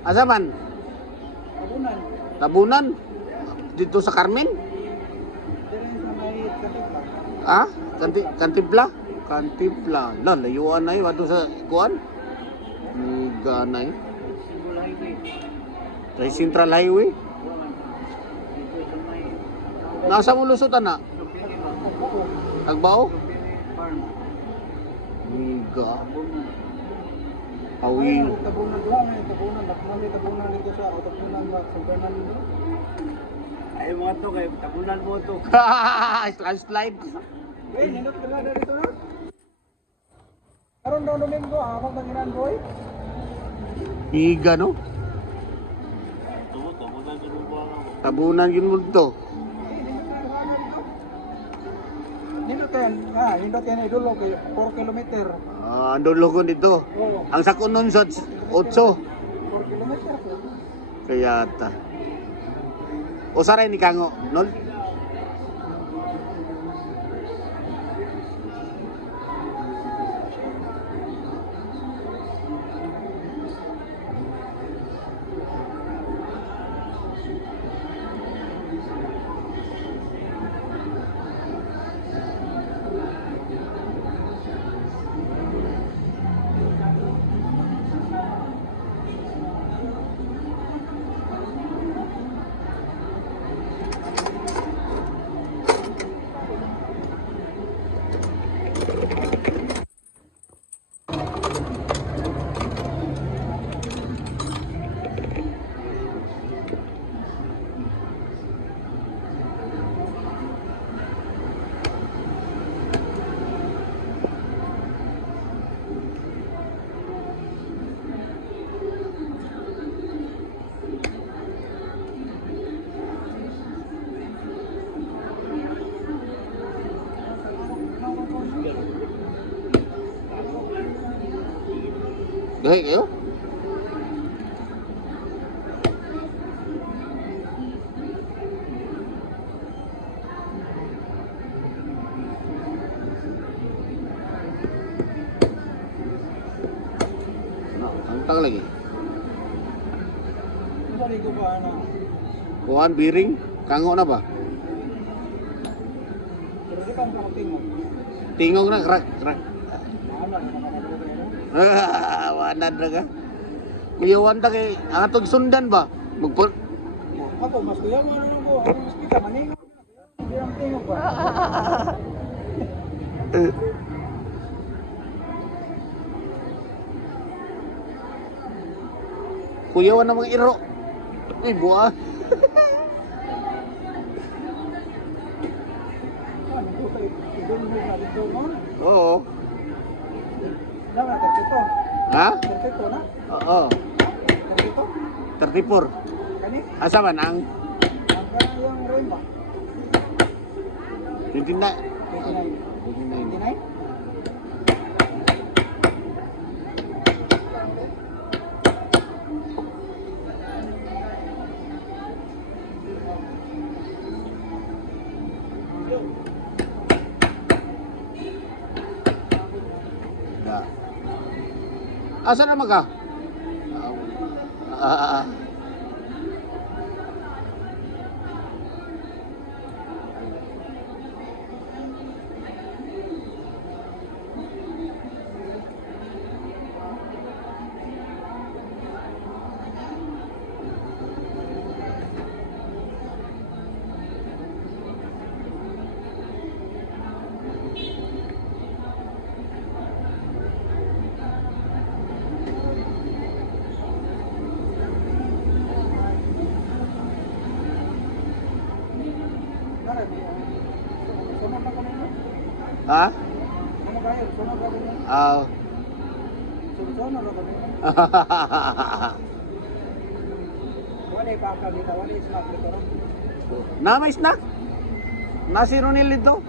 Asa man? Tabunan. Tabunan? Dito sa Carmen? Dire sa may Katipla. Ha? Kantipla? Kantipla. La, layuan na yun. Ato sa kuan? Ganay. Simbol highway. Sa Central Highway? Dito sa may Nasa mo lusutan na? Tagbao. Tagbao? Farm. Miga. Tabunan. Hawi. Tabunan doon, may tabunan. Bakit may tabunan dito sa tabunan ba? Sa Fernando? Ay mga to kay tabunan mo to. Slide. Eh, nindot ka na dito na. Karon daw Domingo, ako tanginan boy. Miga, no? Tabunan yun mo to. Nindot kayo, nindot kayo na idulo kay 4 kilometer. Ando logo dito. Oo, Ang sakon nun sa 8. 4 kilometer po. Kaya ta. O saray ni Kango, nol? Dahil kayo? Ang tang lagi. Sorry ko ba ano? Kuhan, biring, Kango na ba? Pero di pa ang tingog. Tingog na, krak. Ano na Wanad na ka. Kuyawan ta kay, ang atong sundan ba? Magpun... ako mas kuya mo ano ko, ako mas kita maningo. Di ang tingog ba? Kuyawan na mga iro. Uy, buha. Ano ko tayo? Idun mo na dito mo? Oo. Dapat dito. Ha? Dito na? Oo. Dito. 34. Kani? Asa man ang Ang kanang Rema. 29? 29. 29? Asa naman ka? Ha? Ano kayo? Sunod ka din. Ah. Sunod ka din. Wala pa ka dito, wala snack dito. Na may snack? Na si Ronil dito.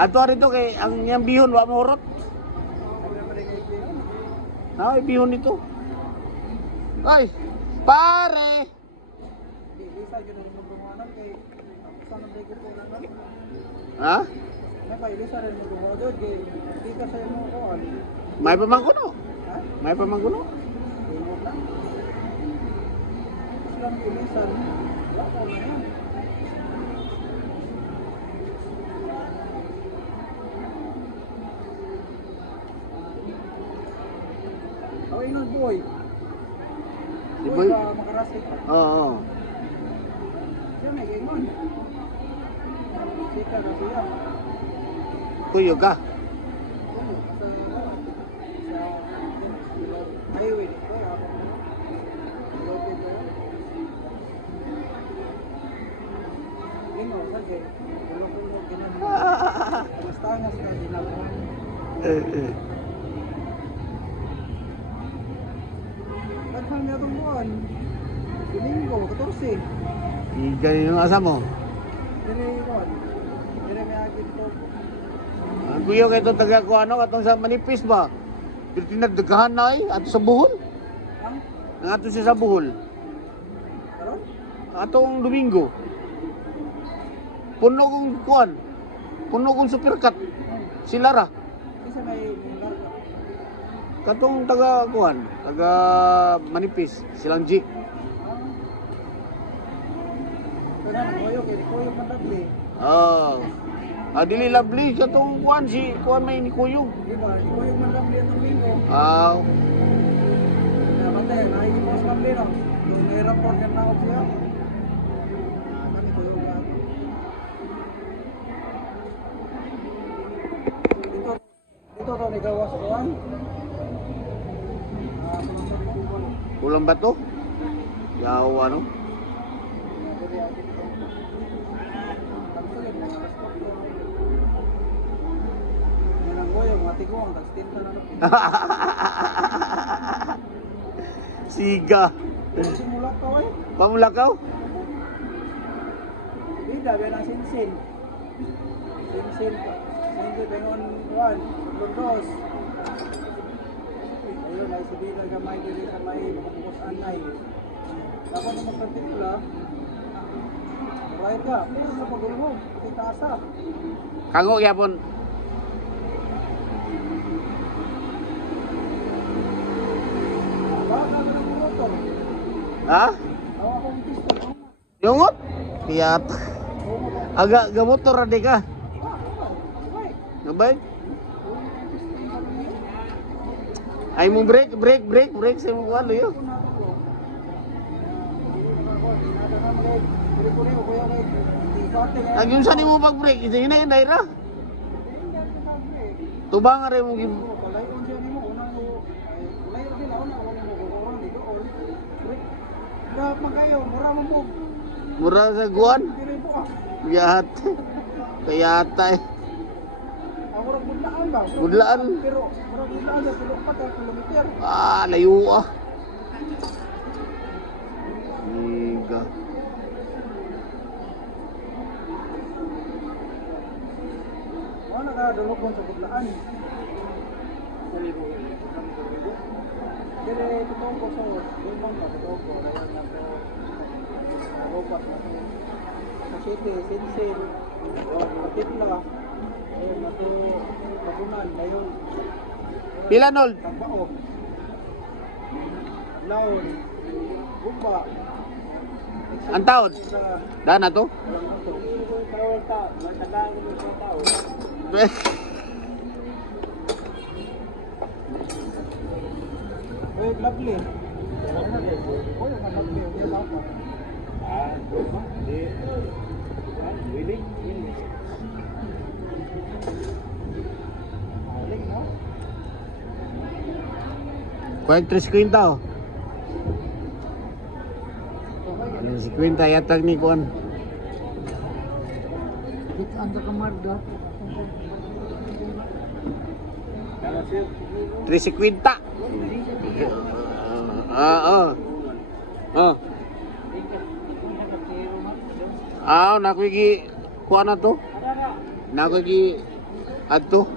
Ato rito kay ang yang bihon wa morot. Na may bihon dito. Ay, pare. Lisa yun ang magbumanan kay saan ang bigay ko lang. Ha? Napailisa rin magbumanan kay tika sa mo ko ali. May pamangkuno. Ha? May pamangkuno. Tingog lang. sila ng pulisan. Wala ko na yan. Away nun, boy. Si Boy Boy? ba makarasik? Oo. Siya may gingon. Sika na siya. Kuyo ka. Ano, sa highway dito, ako na. Lopid ko yan. Gingon, sige. Gulo-gulo, ginano. Tangas-tangas ka, ginagawa. Kadhan niya itong buwan. Domingo, 14. Ganyan yung asa mo. Dire yun. Dire may agit to. Kuyo kay itong taga ko ano, katong sa manipis ba? Pero tinagdagahan na ato sa buhol. Ang? Ang ato siya sa buhol. Karon? Atong Domingo. Puno kong kuan. Puno kong supercut. Sila ra. Isa may larga. Katong taga kuan, taga manipis, silang G. Kanan, koyo man dati. Oh. Dili lovely katong kuan si kuan may ni Kuyog. Di ba? Koyo man dati ang Domingo. Nabatay, nakikipos man din, no? Nung may report yan na ako siya. Kami koyo nga. Dito to, may gawas ko ang. Ulang bato. Yaw ano? Siga. Simula ka eh. Pamulakaw? Bida, bilang sinsin. Sinsin. Sinsin, bengon 1. Sutlong 2. Ayun, ay sabila gamay dili sa may makapukos anay. Dapat na magkantipla. Right ka. Pero sa pagulong, pati taasa. Kango gyapon. Bakit na ganang motor? Ha? Awa akong pistol. Yungot? Tiyat. Aga gamotor ra di ka. Gabay? Ay mo break sa mo kuan yo. Agyun sa nimo pag break, isa ina ra. Tubang ra mo gi. Mura sa guan. Yahat. Kayata eh. Ako rin budlaan ba? Budlaan. Pero murag budlaan sa 4 kilometer. Layo ah. Liga. Ano nakadulog ko sa budlaan? Dire totoo ko sa lumang ka totoo ko kaya na to ropat na to. Sa city, sinsin, patitla, ayun na to pagunan, ayun. Pila nol? Tagbao. Laon. Bumba. Ang taon? Daan na to? Walang auto. Tawag ta, matagaan mo sa tao. Wait, lovely. Ano din? Oh, yung lovely. Yung apa? Di. Willing? Willing. Willing, no? Kuwag 3.50 oh. Ano si Quinta yatag ni Kuan. Dito ang kamarda. 3.50. Nakuigi kuan na to. Nakuigi ato.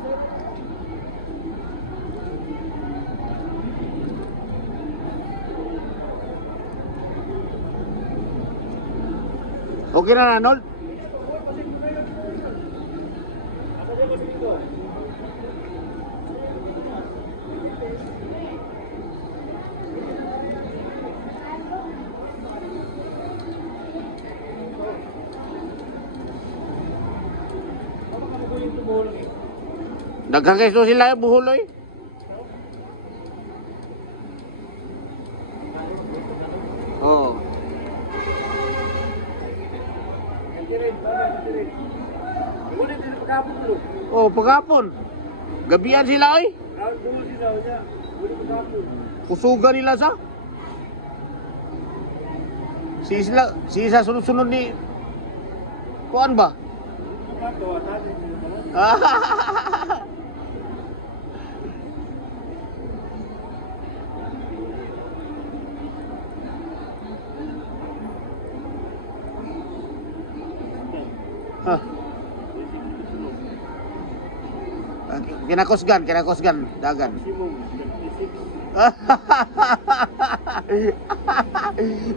Okay na Arnold? Nagkakaiso sila yung buhuloy. Oo. Oh, pagkapon. Gabihan sila oy. Kusugan nila sa. Sisa sunod-sunod ni kuan ba? Kinakusgan dagan.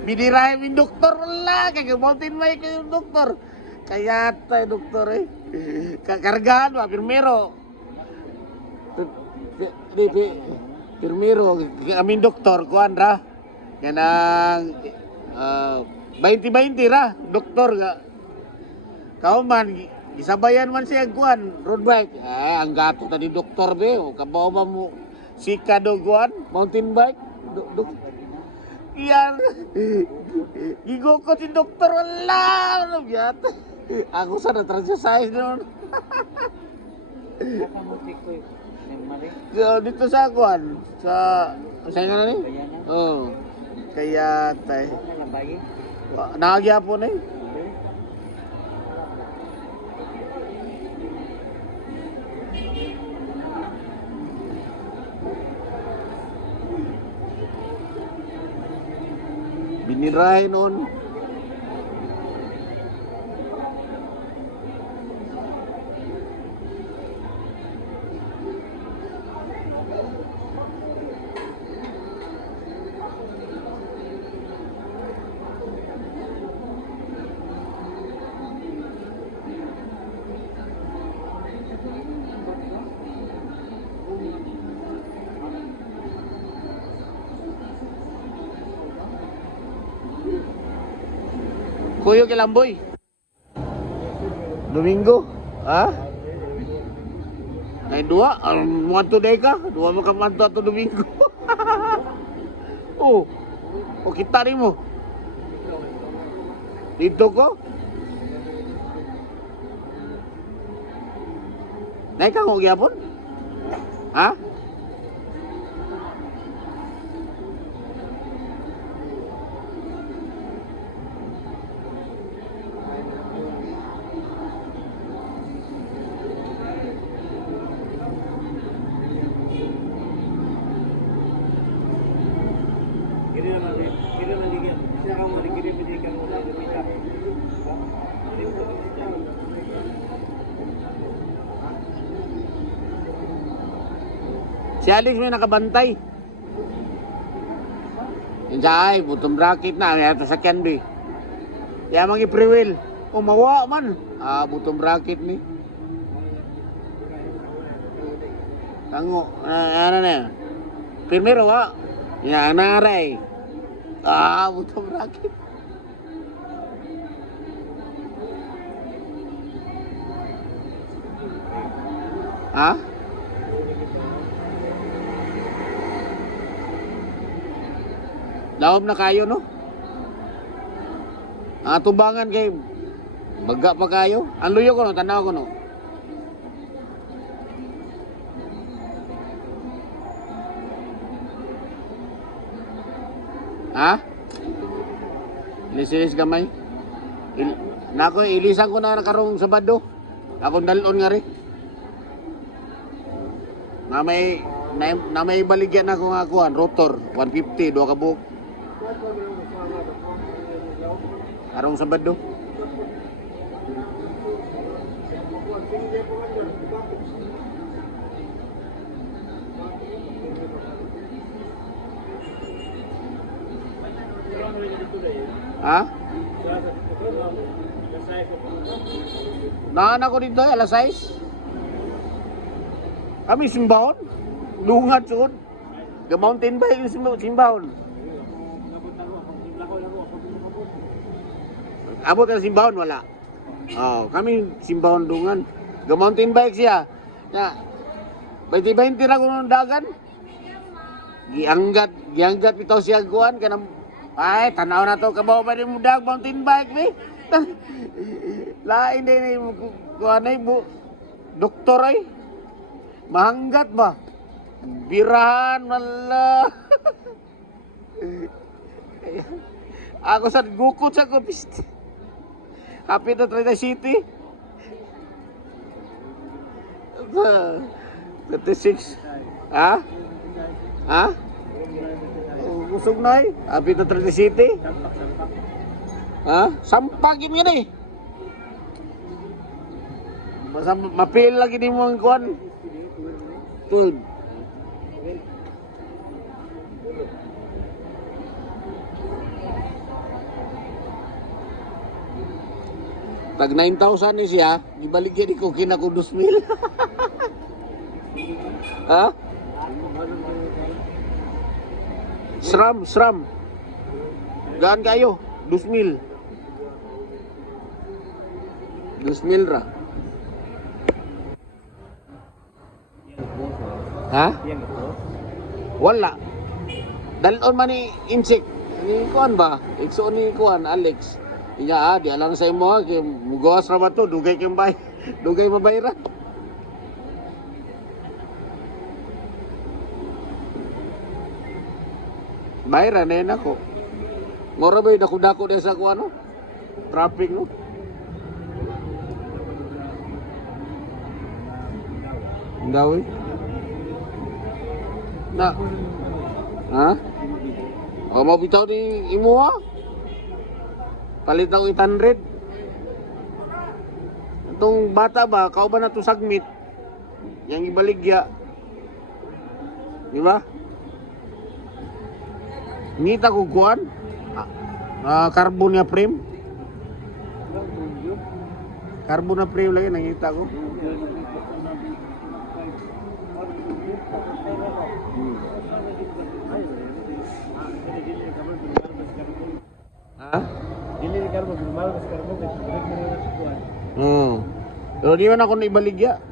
Binirahin yung doktor wala kaya mountain bike yung doktor. Kaya tayo doktor eh. Kargahan ba pirmero. Pirmero amin doktor kuan ra. Kanang 20-20 ra doktor ga. Kauman isabayan man siya kuan road bike. Ang gato tadi doktor be o kabaw mo sika do kuan mountain bike. Yan. Gigo ko si doktor wala. Ano biyat? Ako sa na-exercise noon. So, dito sa kuan sa nga na ni? Oh. Kaya tay. Nakagyapon eh. Binirahin noon. Kuyo Kilamboy. Domingo, ha? Nay dua, muadto day ka, dua mo ka manto ato Domingo. Oh. O kita nimo. Dito ko. Nay ka ko gyapon? Ha? Si Alex may nakabantay. Yan siya ay, butong bracket na. Kaya ito sa Canby. Kaya mga i-pre-wheel. Umawa man. Butong bracket ni. Tango. Ano na yan? Primero wa. Yan naray. Butong bracket. Ha? Dawam na kayo, no? Tubangan kay baga pa kayo. Ang luyo ko, no? Tanaw ko, no? Ha? Ilis-ilis gamay? Nako, ilisan ko na karong Sabado. Akong dalon nga rin. Na may baligyan ako nga kuhan, rotor, 150, 2 kabuk. Karong Sabado. Ha? Naan ako dito, alas 6. Kami simbahon. Lungat suod. Ga mountain bike simbahon. Abot ka simbahon wala. Kami simbahon dungan. Ga mountain bike siya. Ya. 20-20 ra kuno dagan. Gianggat bitaw siya kuan kanang ay tanaw na to kabaw ba ni mudag mountain bike ni. Lain din ni kuan ay doktor ay. Mahanggat ba? Birahan mala. Ako sa gukot sa kopis. Happy to Trina City. 36. Ha? Ha? Busog na eh. Happy to Trina City. Ha? Sampagin yun eh. Basta mapil lagi ni mo ang kuhan. 12. Tag 9,000 ni siya, ibalik yan ko kinako 2,000. Ha? Sram. Gaan kayo, 2,000. 2,000 ra. Ha? Wala. Dalon man ni insect. Ni kuan ba? Ikso ni kuan Alex. Iya di alang sa imo kay mugawas ra man to dugay kay bay. Dugay mabayra. Bayra na yun ako. Mora ba yung dako-dako din sa kuan no? Traffic no? Daw eh. Na. Ha? O mo bitaw ni imo ha? Palit ako 800. Itong bata ba, kao ba na ito sagmit? Yang ibaligya. Di ba? Ngita ko kuhan. Carbon na frame. Carbon na frame lagi, nangita ko. Ha? Dili ni karbo normal mas karbo kasi direct mo na kuan. Pero di man ako naibaligya.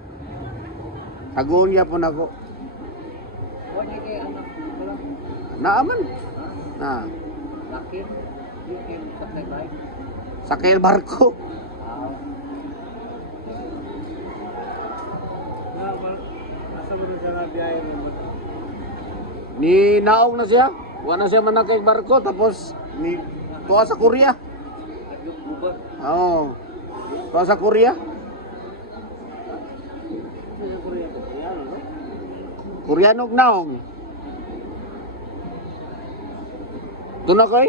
Tagoon niya po na ako. Wala kay anak wala. Naaman. Na. Lakin yung sakay bike. Sakay barko. Asa mo sa nga biyahe mo? Ni naong na siya. Wala na siya manakay barko tapos ni tuwa sa Korea. Nagbubat. Oo. Tuwa sa Korea. Sa Korea ko. Yan no. Koreanog naong. Doon na koy.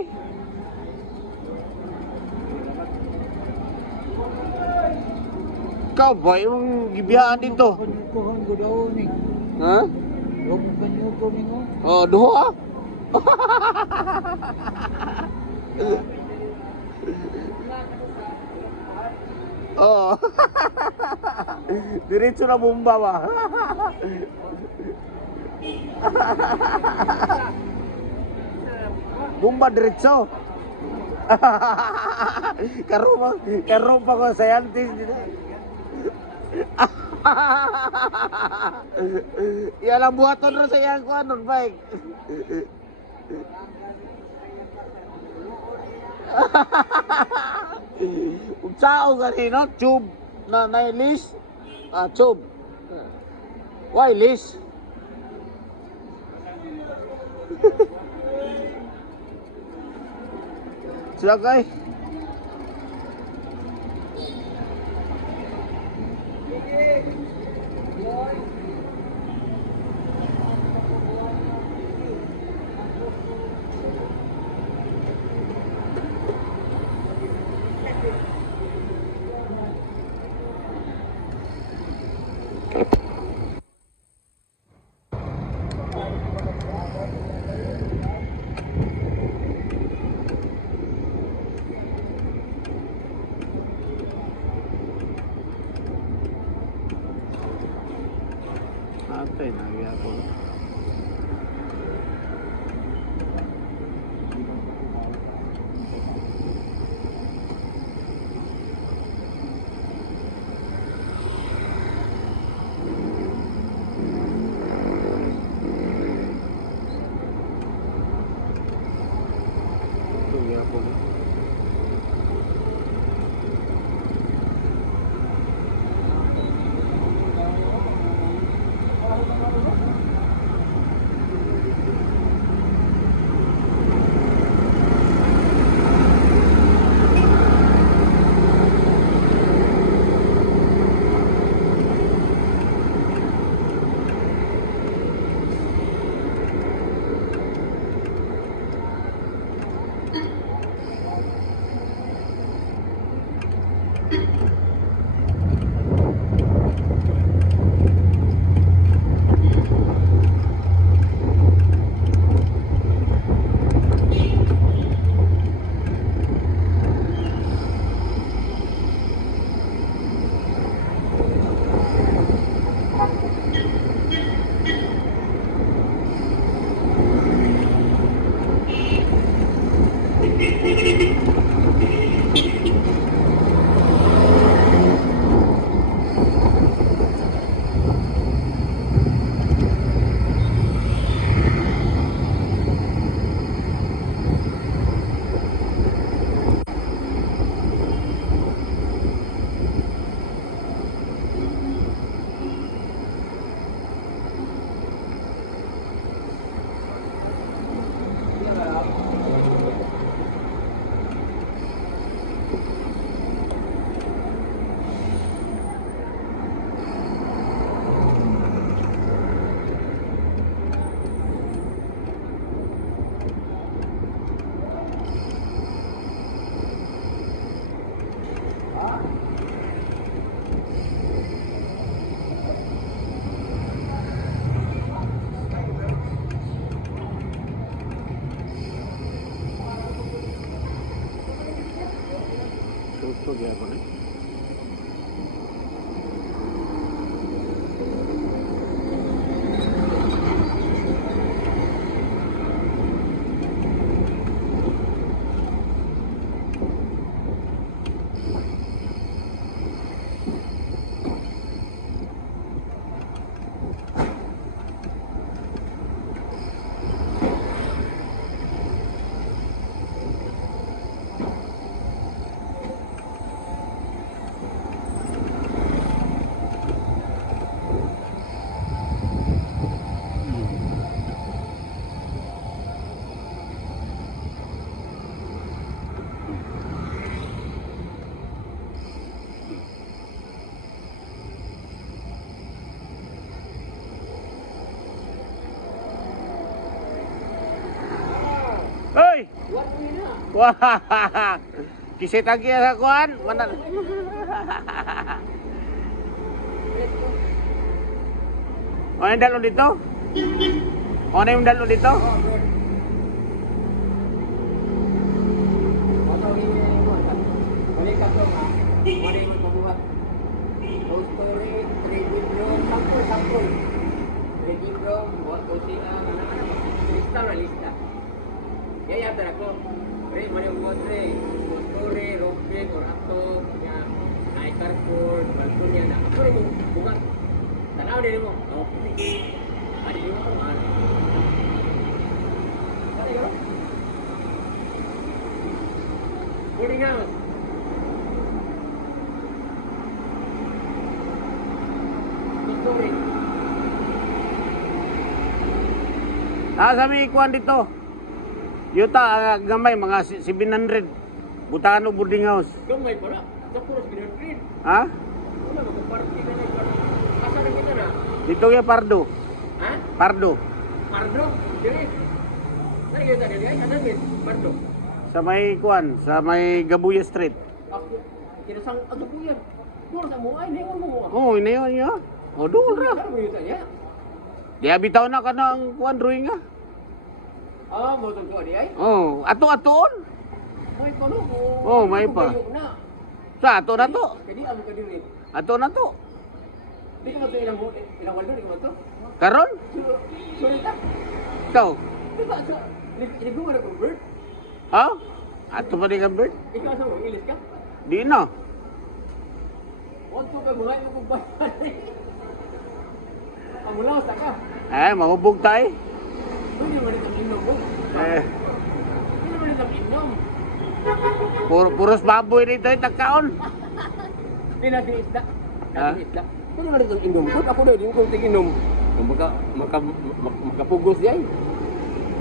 Ikaw ba yung gibiyaan dito? Kuhan ko daw ni. Ha? Huwag mo kanyo ko ni mo. Oh, duho ah. Oh. Diretso na bomba ba? Bomba diretso. Karo pa ko scientist dito. Yan ang buhaton ro sa iyang kuan nun bike. Utsao ganino tube na nailis. Tube. Why lis? Sagay. Ate, nagya ko. po. Tuto dia apa nih? Hoy! Wah! Kisit lagi sa kuan. Mana? Ano yung dalo dito? Ano yung dalo dito? Ya tara ko. Pre, mana buat pre? Story, rocket, or ato, ya, naik cardboard, balkonnya, nah, apa nih bukan? Tanaw din mo. Oh, ada di mana mana? Ada ya? Boarding house. Story. Sa may kuan dito. Yuta gamay mga 700. Butangan o boarding house. Gamay pala. Sa puros ginagrin. Ha? Wala magparty na na. Asa na kita na? Dito ya Pardo. Ha? Pardo. Pardo? Dire. Nari kita dili ay kadamit. Pardo. Sa may kuan, sa may Gabuya Street. Ako kinasang agabuyan. Duro sa mo ay ningon mo. Oh, inayon niya. O doon ra. Ano mo yuta niya? Di abitaw na ka ng kuan drawing nga. Ah, mo tong ko di ay. Oh, ato-atoon. May palo ko. Oh, may pa. Na. Sa ato na to. Kadi amo ka dili. Ato na to. Di ka mo to ilang waldo di ka mo to. Karon? Sorry ta. Ikaw. Di ba sa ini gumana ko bird? Ha? Ato pa di ka bird? Ikaw sa mo ilis ka? Di na. Wag ko ka mga yung bayan. Amulaw sa ka. Mahubog tayo. Pwede naman itong inom mo. Eh, Pwede naman itong inom. Puros baboy dito yung tagkaon. Di natin isda. Ha? Natin isda. Kung naman ito inom, kung ako daw, din kong tig-inom. Makapugos di ay.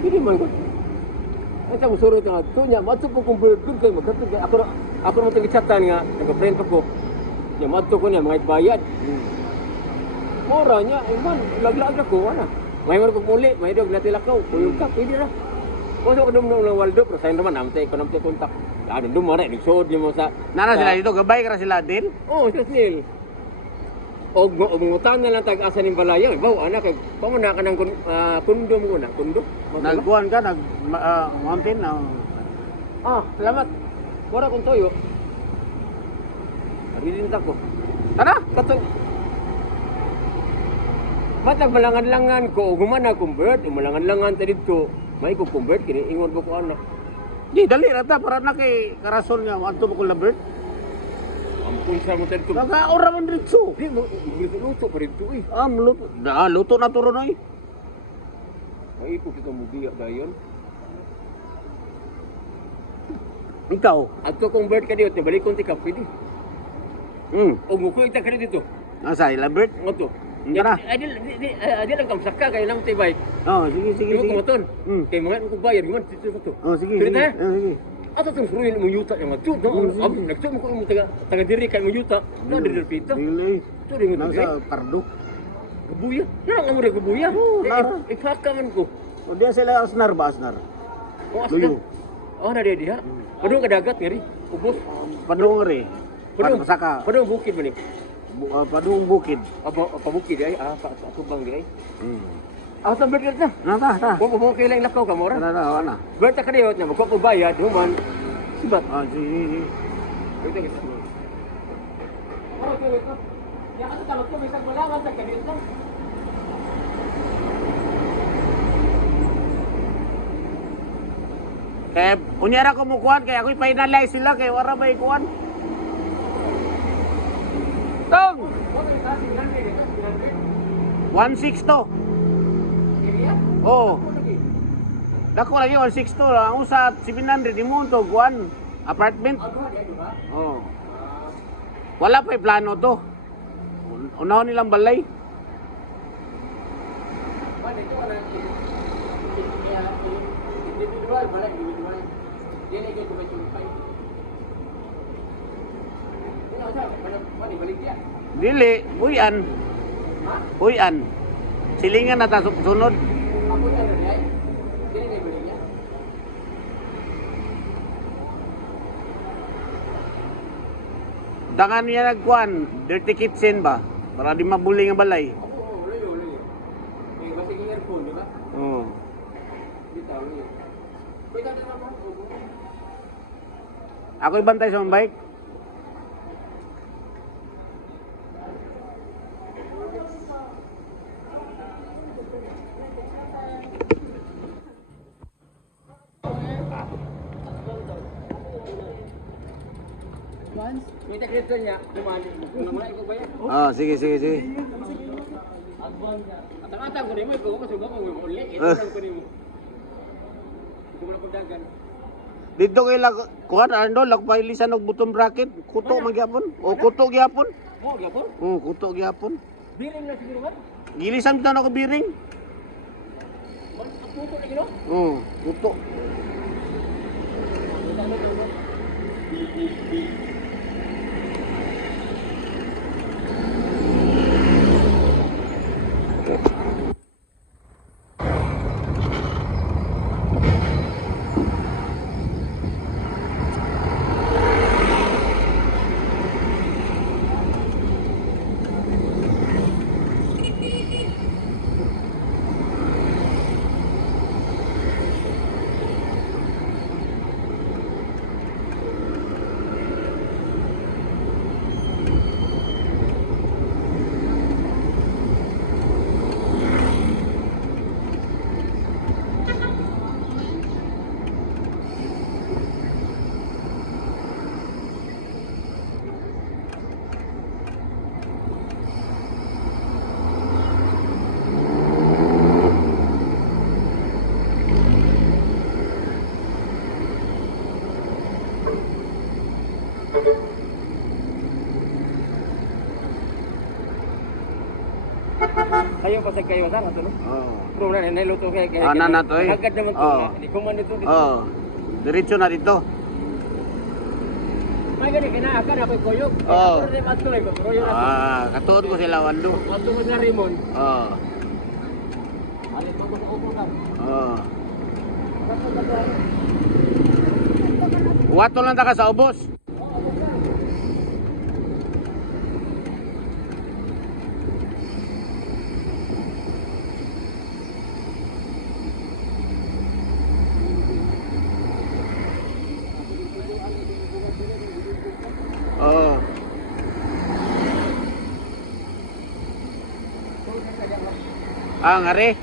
Hindi man ko. Ang sa musurot nga, ito niya, matso po kong bird kayo, magkatid. Ako naman tig-chatan nga, nag-friend ako. Niya, matso ko niya, mga bayad. Mura niya, man, laglag ako, ano. May man ko muli, may dog natin lakaw, puyog ka, pwede na. Kung sa kadum ng Waldo, pero sa'yo naman, namtay ko namtay kontak. Ano, dumara, nagsuod niyo mo sa... Nana sila dito, gabay ka na sila din. Oo, sa snail. O mungutan na lang tag-asa ng balaya. Bawa, anak, pamana ka ng kundom ko na, kundom. Nagkuhan ka, mountain na. Salamat. Wala kong toyo. Narilint ako. Tara! Katong... Matag malangan-langan ko, gumana convert, malangan-langan ta dito. May ko convert, kiniingon ko anak. Di, dali rata, para na kay Karasol nga, anto mo ko labert. Ampun sa mo dito. Nakaura man dito. Di mo, luto pa dito eh. Luto. Luto na turo na eh. Ay, po kita mo biya dayon. Ikaw? At ko convert ka dito, balik kong tika, pwede. O mo ko ita ka dito. Nasa, labert? Nga to. Tara. Di lang kam sakka kay nang tibay. Sige, sige, Yung sige. kumaton. Kay mga ko bayar man dito to. Sige, Sige, sige. sige. Sige. Ato tong suruin mo yuta yang atu. Abi nagtu mo ko mo taga diri kay mo yuta. Na diri pito. Dili. To ring mo Nasa pardo. Kebuya. Nang amo re kebuya. Nara. Ikaka man ko. O dia sila asnar ba, asnar? Oh Luyo. asna. Oh na dia. Padung kadagat ngari. Ubos. Padung ri. Padung Saka. Padung bukid man ni. Padung bukid. Apa bukid ay sa bang di ay. Sa bird na. Ta. Kung mo kailang lakaw ka mo ra. Ana. Bird ta kadiyot na magpabayad human. Sibat. Sige. Ito kita. Okay, ito. Ya kan kalau ko bisag malangan sa kadiyot lang. Kaya, unyara ko mukuhan, kaya ako'y pa-analyze sila, kaya wala may kuhan. Tong! 1.6 to. Oo. Dako lagi 1.6 to. Ang usat, 700, di mo to, kuhan. Apartment. Oo. Wala pa'y plano to. Unahon nilang balay. Individual, malah individual. Dia nak ikut macam apa? Dia nak macam mana balik dia? Dili, uyan. Uyan. Silingan na ta sunod. Apa yang ada dia? Dia nak balik dia. Dangan niya nagkuhan, dirty kitchen ba? Para di mabuli ang balay. Oh, loyo. Eh, masih earphone, di ba? Oo. Di tahu ni. Kita ada apa? Ako'y bantay sa mga bike. Kita kereta niya, kumali. Namulai ko ba yan? Sige. Atang-atang ko nimo ko kasi ba mo ulit. Ito lang ko nimo. Ito lang ko dagan. Dito kay kuhan Arnold lagpailisan og button bracket, kuto man gyapon. O kuto gyapon. Mo gyapon? Kuto gyapon. Biring na siguro ba? Gilisan ta ako biring. Ang puto lagi no? Kuto. Kita ano ang Kayo pasag kayo sa ato no. Oh. Pero na niluto kay kay. Ah, na to, eh. Agad naman to. Oo. Hindi ko man dito. Oh. Diretso na dito. May gani kinaka na koy koyog. Oo. Pero di mato ay ko. Royo na. Ah, katuod ko sila Wando. Mato ko na Rimon. Oh. Alit pa ko sa upo ka. Oh. Wato lang ta ka sa ubos. Oh. Ah, ngari.